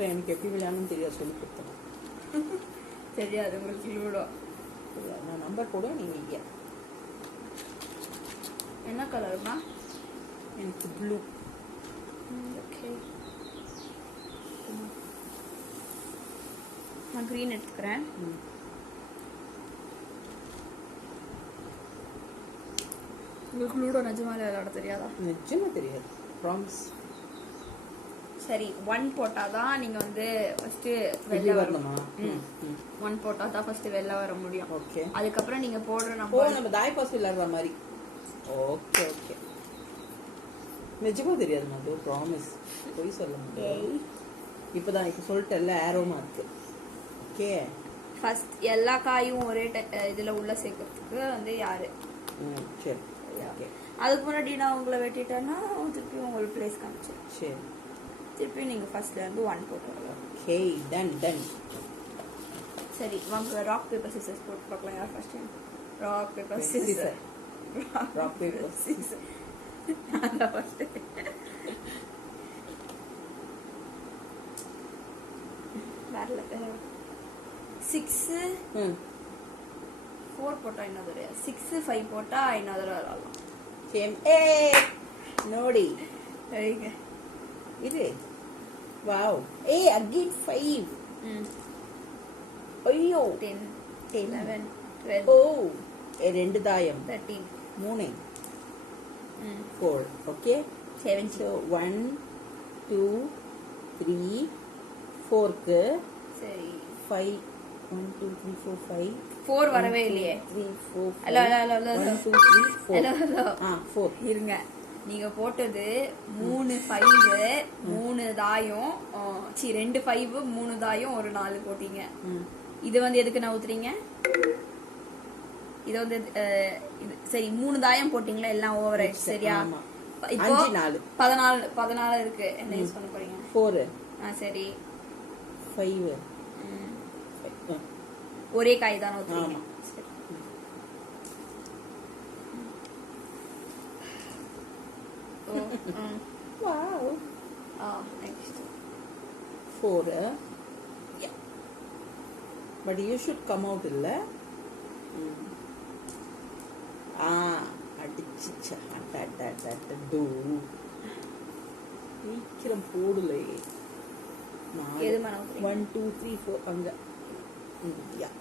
ஆக்சுவலாக எனக்கு எப்படி விளையாடணும்னு தெரியாது, சொல்லி கொடுத்தேன். தெரியாது உங்களுக்கு லூடோ. நான் நம்பர் போடுவேன், நீங்கள் இங்கே. என்ன கலர்மா? எனக்கு ப்ளூ. ஓகே, நான் க்ரீன் எடுத்துக்கிறேன். உங்களுக்கு லூடோ நிஜமாலே விளையாட தெரியாதா? நிஜமா தெரியாது, ப்ராமிஸ். சரி, 1 போட்டாதான் நீங்க வந்து ஃபர்ஸ்ட் வெளில வரணுமா? 1 போட்டாதான் ஃபர்ஸ்ட் வெளில வர முடியும். ஓகே. அதுக்கப்புறம் நீங்க போடுற நம்ம தாய் பாஸ் விளையாடுற மாதிரி. Okay okay. நிஜமா தெரியாது மது, ப்ராமிஸ். போய் சொல்ல முடியாது. இப்பதான் இப்ப சொல்லிட்டேன்ல, ஆரோ மார்க். ஓகே. ஃபர்ஸ்ட் எல்லா காயும் ஒரே இதுல உள்ள சேர்க்கறதுக்கு வந்து யாரு? சரி ஓகே. அதுக்கு முன்னாடி நான் உங்களை வெட்டிட்டேன்னா திருப்பி உங்களுக்கு பிளேஸ் காமிச்சு. சரி, திருப்பி நீங்க ஃபர்ஸ்ட்ல இருந்து 1 போட்டுருங்க. Okay, done done. சரி, வாங்க ராக் பேப்பர் சிசர்ஸ் போட்டு பார்க்கலாம். யார் first? Rock paper scissor. Rock paper scissor. அந்த ஃபர்ஸ்ட். வரல. 6 4 போட்டா இன்னொரு 6 5 போட்டா இன்னொரு விளையாடலாம். சேம். நோடி. சரிங்க. இது வாவ். அகைன் 5. ஐயோ. 10 11 12. ஓ, 2 தாயம். 13 3 4. ஓகே. 17. So 1 2 3 4க்கு. சரி, 5 1 2 3 4 5. 4 வரவே இல்லையே. 3 4. Hello hello hello 1 2 3 4. Hello hello. 4. இருங்க, நீங்க போட்டது 3 5 3 தாயம், 2 5 3 தாயம், ஒரு 4 போட்டீங்க. இது வந்து எதுக்கு நான் ஊத்துறீங்க? இது வந்து சரி 3 தாயம் போட்டீங்களா, எல்லாம் ஓவர் ஆயிடுச்சு. சரியா? இப்போ 14 இருக்கு. என்ன யூஸ் பண்ண போறீங்க? 4. சரி 5. ஒரே காய் தான் ஊத்துறீங்க. சரி. Wow. Next 4. Yeah. But you should come out illa. அடிச்சிச்சா டோ. சீக்கிரம் போடலை. 1 2 3 4 அங்க. Yeah.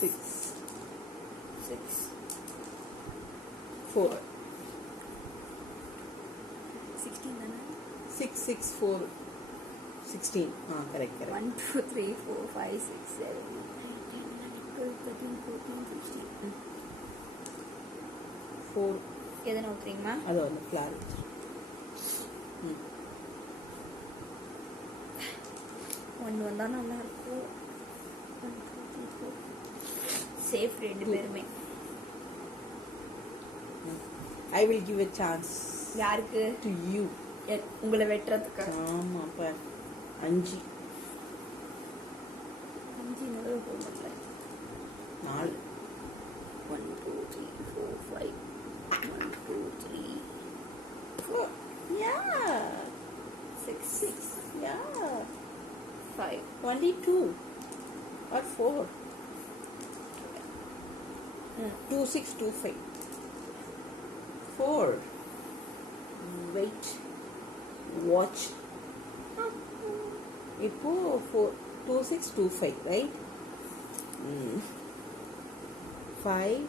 6 4. 16 தானே? 6 6 4 16. correct. 1 2 3 4 5 6 7 8 9 10 11 12 13 14 15. 4. எதனா ஊத்துறீங்களா? அது வந்து ஃப்ளார். ஒன்று வந்தா நல்லா இருக்கும். சேஃப் 2 பேருமே. I will give a chance. யாருக்கு? To you. உங்களை வெட்டுறதுக்கு. ஆமா, அப்ப 5 நடுவில் போக மாட்டல. 4. 1 2 3 4 5 1 2 3 4. Yeah. 6 Yeah. 5. Only 2 or 4. 2 6 2 5 4. Wait. Watch. இப்போ 4 2 6 2 5, right? 5.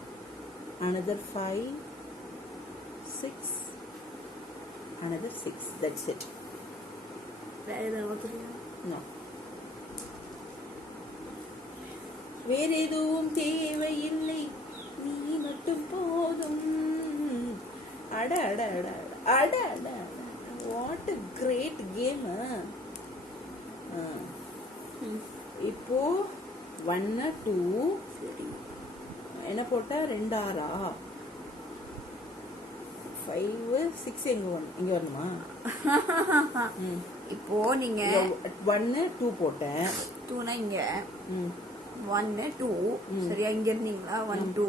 Another 5. 6. Another 6. That's it. வேற ஏதாவது ஊத்துறியா? No. வேற எதுவும் தேவையில்லை, நீ மட்டும் போதும். அட அட அட அட அட அட. What a great game. இப்போ 1 2 என்ன போட்டா 2 6 5 6 இங்க வரணுமா? இப்போ நீங்க 1 2 போட்டேன். 2 னா இங்க 1 2 சரியா? இங்க இருந்தீங்களா? 1 2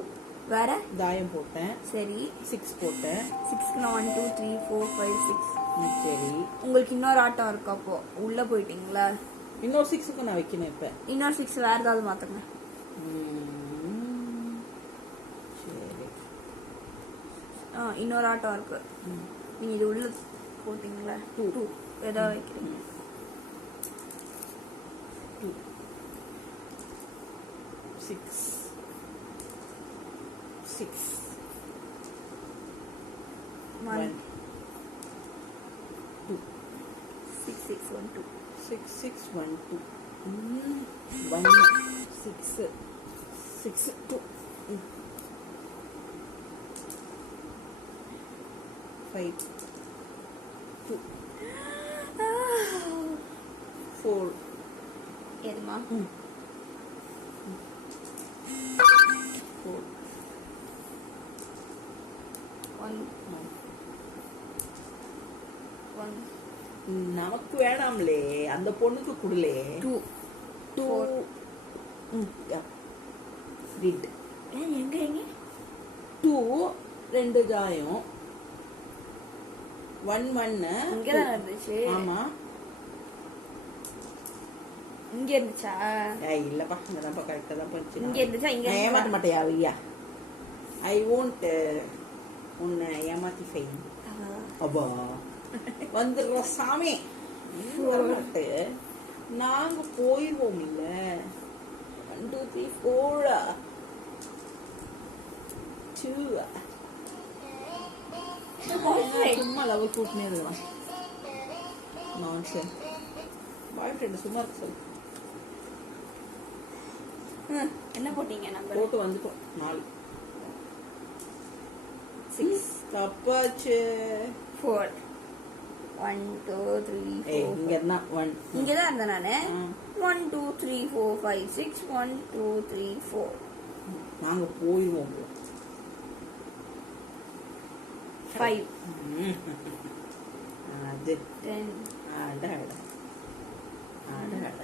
வேற தாயம் போட்டேன். சரி 6 போட்டேன். 6க்கு 1 2 3 4 5 6 சரி, உங்களுக்கு இன்னொரு ஆட்டம் இருக்கு. அப்போ உள்ள போயிட்டீங்களா? இன்னொரு 6க்கு நான் வைக்கணும் இப்ப. இன்னொரு 6 வேற ஏதாவது மாத்துங்க. சரி, இன்னொரு ஆட்டம் இருக்கு. நீங்க இது உள்ள போட்டீங்களா? 2 ஏதோ வைக்கிறீங்க. 2 6 6 1 1 2 6 6 1 2 6 6 1 2 1 6 6 2 5 2 4 எதுமா? 4 1 1 நமக்கு வேணாம்லே, அந்த பொண்ணுக்கு குடுலே. 2 2 read எங்க எங்க 2 ரெண்டு தாயம் 1 1 இங்க தான் இருந்துச்சு. ஆமா, இங்க இருந்துச்சா? இல்லப்பா, இங்கதான்ப்பா கரெக்டா தான் படிச்சு. இங்க இருந்துச்சா? இங்க நான் ஏமாத்த மாட்டேயா ஐயா? ஐ won't உன்னை ஏமாத்தி ஃபெயின். அப்பா வந்துடுற சாமி, வரமாட்டு நாங்க போயிடுவோம் இல்ல. 1 2 3 4 2 சும்மா லெவல் கூட்டினே இருக்கலாம். நான்சென்ஸ். பாய் ஃப்ரெண்ட் சும்மா இருக்கு சொல்லு. என்ன போட்டீங்க? நம்பர் போட்டு வந்துட்டோம் 4 6 தப்பாச்சு. 4 1 2 3 ஏய் 4 இங்க இருந்தா 1 இங்க தான் இருந்தேன் நானு. 1 2 3 4 5 6 1 2 3 4 நாங்க போயிடுவோம். 5 அது 10 அட அட அட அட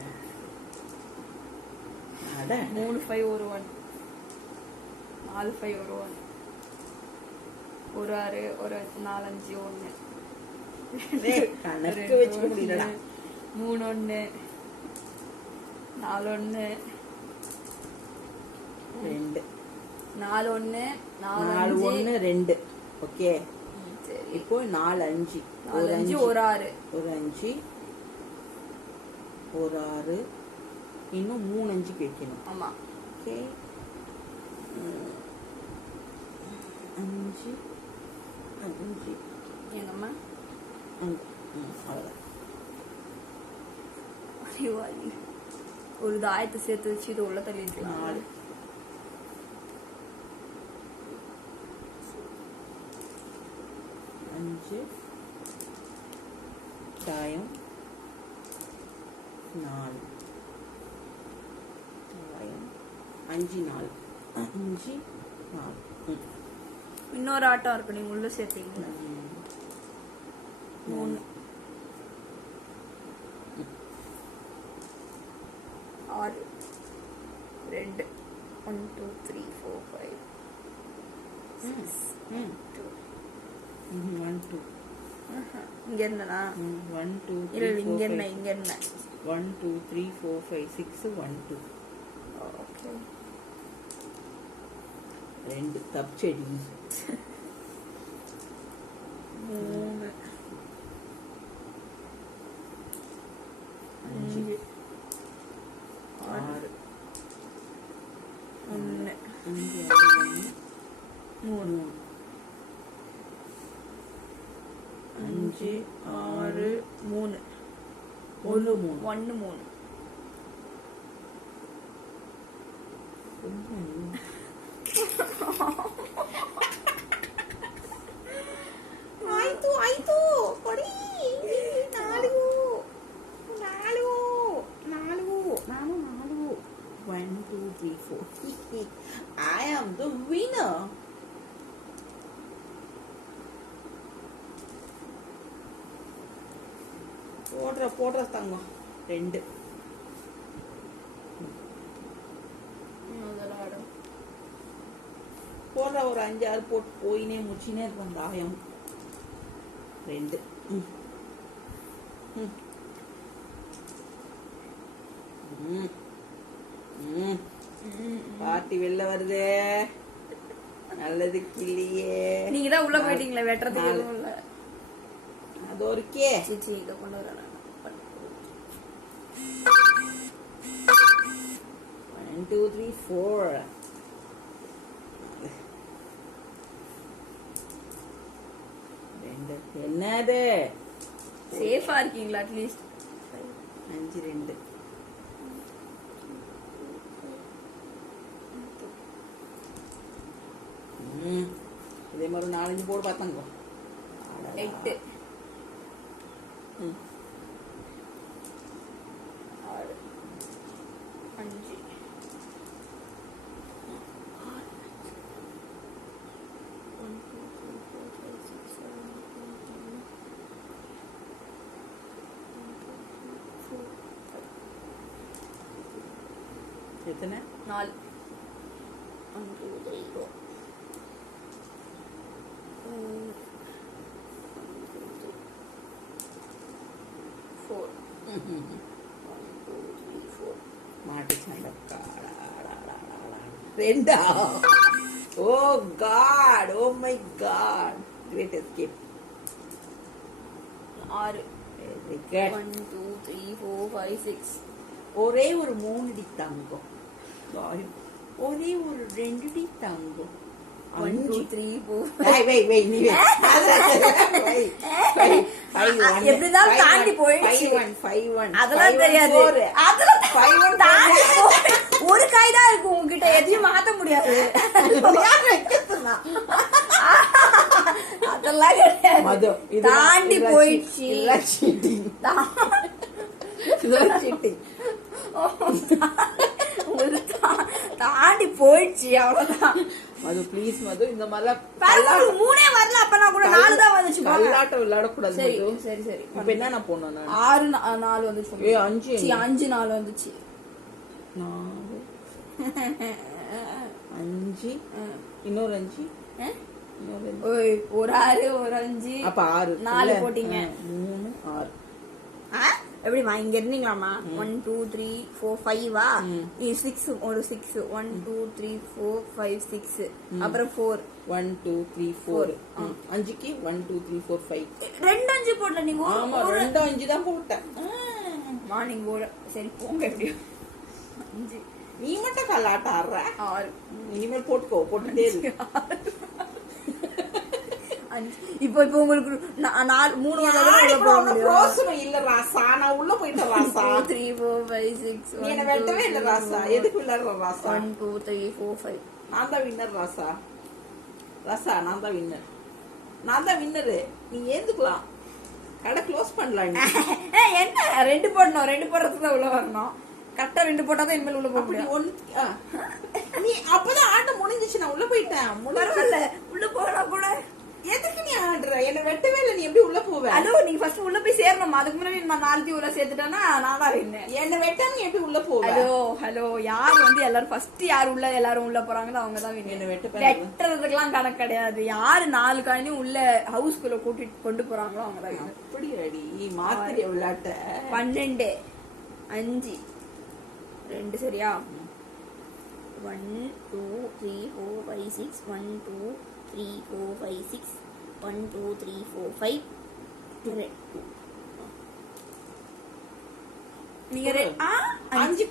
அட 3 5 ஒரு 1 4 5 ஒரு 1 ஒரு 6 ஒரு 4 5 1 கணக்கு வச்சுக்க முடியலடா. 3 1 4 1 2 4 1 4 1 2 ஓகே. சரி, இப்போ 4 5 4 5 ஒரு 6 ஒரு 5 ஒரு 6 இன்னும் 3 5 வைக்கணும். ஆமா. ஓகே 5 5 எங்கம்மா அவ்வளோதான். அறிவாளி. ஒரு தாயத்தை சேர்த்து வச்சு இது உள்ள தள்ளிக்கலாம். 4 5 தாயம் 4 தாயம் 5 4 5 4 இன்னொரு ஆட்டம் இருக்கு, நீங்க உள்ள சேர்த்தீங்களா? 3 6 2 1 2 3 4 5 6 2 1 2 இங்க இருந்தனா? 1 2 இல்ல 3 இங்க 4 என்ன 5 இங்க என்ன? 1 2 3 4 5 6 1 2 ஓகே. 2 தப்செடி 3 5 6 1 5 3 5 6 3 1 3 1 3 ಆಯ್ತು ಕೊಡಿ 4 ನಾನು 1 2 3 4 I am the winner. போடுற தங்கம் 2 போடுற ஒரு 5 6 போட்டு போயினே முடிச்சினே இருப்பேன் தாயம் 2 பார்ட்டி வெளில வருது. நல்லது கிளியே. நீங்க தான் உள்ள போயிட்டீங்களே, வெட்டுறதுக்கு எதுவும் இல்ல. அது ஒரு கே. சீச்சி இத கொண்டு வரேன். 1 2 3 4. என்னது? சேஃபா இருக்கீங்களா அட்லீஸ்ட்? 5 2. இதே மாதிரி 4 5 போடு பார்த்தாங்க. 8 6 5 எத்தனை? 4 1 2 3 4 மாட்டிச்சாண்டா. ரெண்டா? Oh God, oh my God, great escape. 6 1 2 3 4 5 6. ஒரே ஒரு 3 டி தங்கம். ஒரே ஒரு 2 டி தங்கம். 1 2 3 4. வை நீ எப்படிதான் தாண்டி போயிடுச்சு. 5 1 அதெல்லாம் தெரியாது. அதெல்லாம் 5 1 தாண்டி ஒரு காய் தான் இருக்கு உங்ககிட்ட, எதையும் மாத்த முடியாது. அதெல்லாம் கிடையாது. தாண்டி போயிடுச்சு. ஒரு தாண்டி போயிடுச்சு, அவ்வளவுதான். மது ப்ளீஸ் மது, இந்த மாதிரி 3 வரல, அப்ப நான் கூட 4 தான் வந்துச்சு. கல்லாட்டம் விளையாட கூடாது. சரி சரி சரி. இப்ப என்ன நான் போனேன்? 6 4 வந்துச்சு. 5 5 4 வந்துச்சு. 4 5 இன்னொரு 5 ஓய், ஒரு 6 ஒரு 5 அப்ப 6 4 போட்டீங்க. 3 6. எப்படிமா இங்க இருந்தீங்களாமா? 1 2 3 4 5வா? 6 ஒரு 6 1 2 3 4 5 6 அப்புறம் 4 1 2 3 4. 5க்கு 1 2 3 4 5. 2 5 போடல நீங்க. ஆமா 2 5 தான் போட்டேன். மார்னிங் போட. சரி போங்க. எப்படியோ 5. நீ மட்டும் கல்லாட்ட ஆடுற. 6. இனிமேல் போட்டுக்கோ, போட்டுட்டே இரு. இப்போ உங்களுக்கு 3 ப்ரோசனம் இல்ல ராசா, நான் உள்ள போயிட்டேன் ராசா. 3 4 5 6. நீ என்ன வெட்டவே இல்ல ராசா. எதுக்கு விளையாடுற ராசா? 1 2 3 4 5. நான் தான் வின்னர் ராசா. ராசா நான் தான் வின்னர். நான் தான் வின்னரு. நீ ஏந்துக்கலாம். கடை க்ளோஸ் பண்ணலாம். என்ன 2 போடணும்? 2 போடுறதுக்கு தான் உள்ள வரணும். கரெக்டா 2 போட்டாதான் இனிமேல் உள்ள போக முடியும். நீ அப்பதான் ஆட்டம் முடிஞ்சிச்சு, நான் உள்ள போயிட்டேன். பரவாயில்ல, உள்ள போனா கூட எதுக்கு நீ ஆடுற? என்ன வெட்டவே இல்ல, நீ எப்படி உள்ள போவ? ஹலோ, நீங்க ஃபர்ஸ்ட் உள்ள போய் சேரணும். அதுக்கு முன்னாடி நான் 4 உள்ள சேர்த்துட்டேன்னா நான் தான் வின்னேன். என்ன வெட்டாம எப்படி உள்ள போவ? ஹலோ யார் எல்லாரும் ஃபர்ஸ்ட் யார் உள்ள எல்லாரும் உள்ள போறாங்களோ அவங்க தான் வின்னர். என்ன வெட்டுறதுக்கெல்லாம் கணக்கு கிடையாது. யாரு 4 காயினையும் உள்ள ஹவுஸ்குள்ள கூட்டிட்டு கொண்டு போறாங்களோ அவங்க தான் வின்னர். அப்படி அடி மாத்திரை விளையாட்ட. 12 5 2 சரியா? 1 2 3 4 5 6 1 2 3 4 5 6 1 2 3 4 5 2. நீங்க 5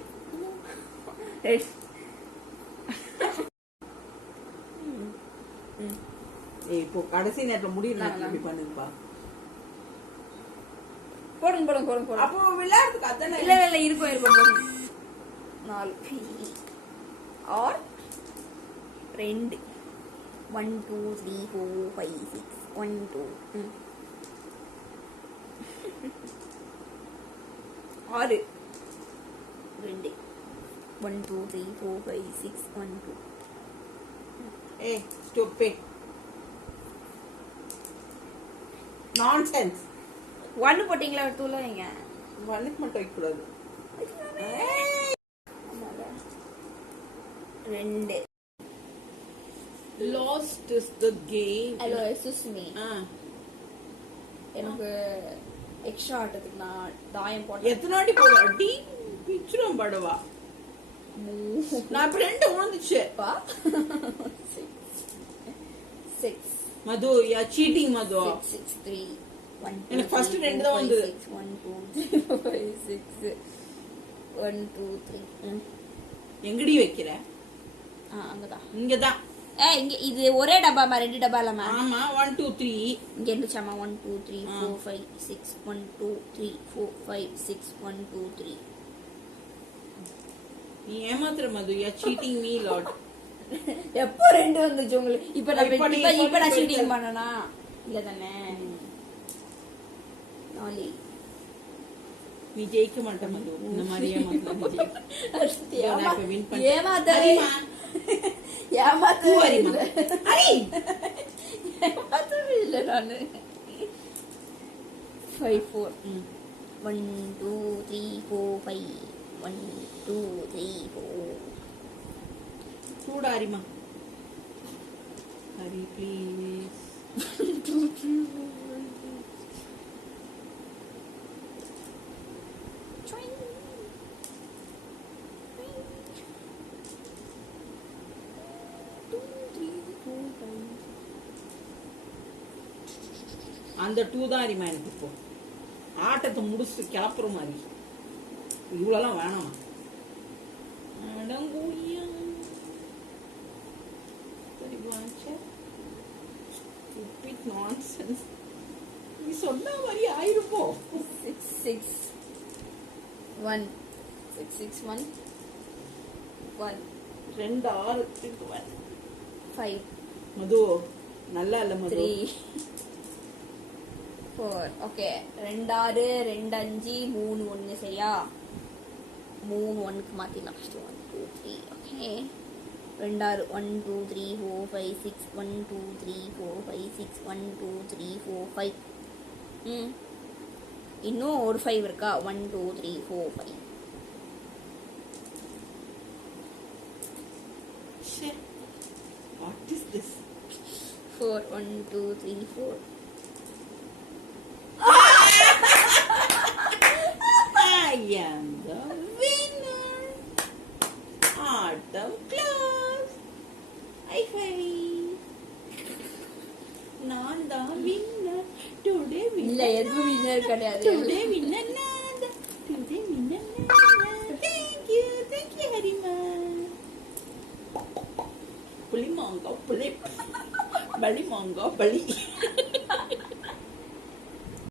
இப்போ கடைசி நேரத்துல முடியல. இப்படி பண்ணுப்பா. போடுங்க. அப்போ விளையாடுறதுக்கு அதானே. இல்ல இருக்கும் போடுங்க. 4 ஆர் 2 1 2 3 4 5 6 1 2 6 2 1 2 3 4 5 6 1 2. ஏய் ஸ்டாப் இட். நான்சென்ஸ். 1 போட்டீங்களா? எடுத்துல வைங்க. 1க்கு மட்டும் வைக்க கூடாது. 2. Lost is the game. Hello, excuse me. எனக்கு எக்ஸ்ட்ரா ஆட்டத்துக்கு நான் தாயம் போட்டேன். எத்தனை வாட்டி போடுவா அடி பிச்சுரும் படுவா. நான் இப்ப 2 விழுந்துச்சு. 6 மது யா சீட்டிங் மது. 6 3 1 எனக்கு ஃபர்ஸ்ட் 2 தான் வந்து 1 2 3 4 5 6 1 2 3 எங்கடி வைக்கிற? அங்கதான். இங்கதான். இங்க இது ஒரே டப்பாமா 2 டப்பா இல்லமா? ஆமா 1 2 3 இங்க இருந்துச்சாமா 1 2 3 4 5 6 1 2 3 4 5 6 1 2 3. நீ ஏமாத்துற மது யா சீட்டிங் மீ லாட். எப்போ 2 வந்துச்சு உங்களுக்கு? இப்ப நான் சீட்டிங் பண்ணனா இல்ல தானே? நாலி நீ ஜெயிக்க மாட்ட மது. இந்த மாதிரி ஏமாத்தவே இல்ல நானு. 5 4 1 2 3 4 5 1 2 3 4. சூடாரிமா ஹரி ப்ளீஸ். அந்த 2 தான் அரிமா எனக்கு. இப்போ ஆட்டத்தை முடிச்சு கிளப்புற மாதிரி இவ்வளோலாம் வேணாமா? நீ சொன்ன மாதிரி ஆயிருப்போ. 6 6 1 6 6 1 1 2 6 5 மது நல்லா இல்ல மது. 3 4. ஓகே 2 6 2 5 3 1 சரியா? 3 1க்கு மாத்திடலாம். ஃபர்ஸ்ட் 1 2 3. ஓகே 2 6 1 2 3 4 5 6 1 2 3 4 5 6 1 2 3 4 5. இன்னும் ஒரு 5 இருக்கா? 1 2 3 4 5. What is this? 4 1 2 3 4. I am the winner. Autumn class. High five. நான் தான் winner. Today winner. இல்ல எதுவும் வின்னர் கிடையாது. Today winner நான் தான். Today winner நான் தான். Thank you Harima. புளி மாங்கா புளி பலி மாங்கா பலி.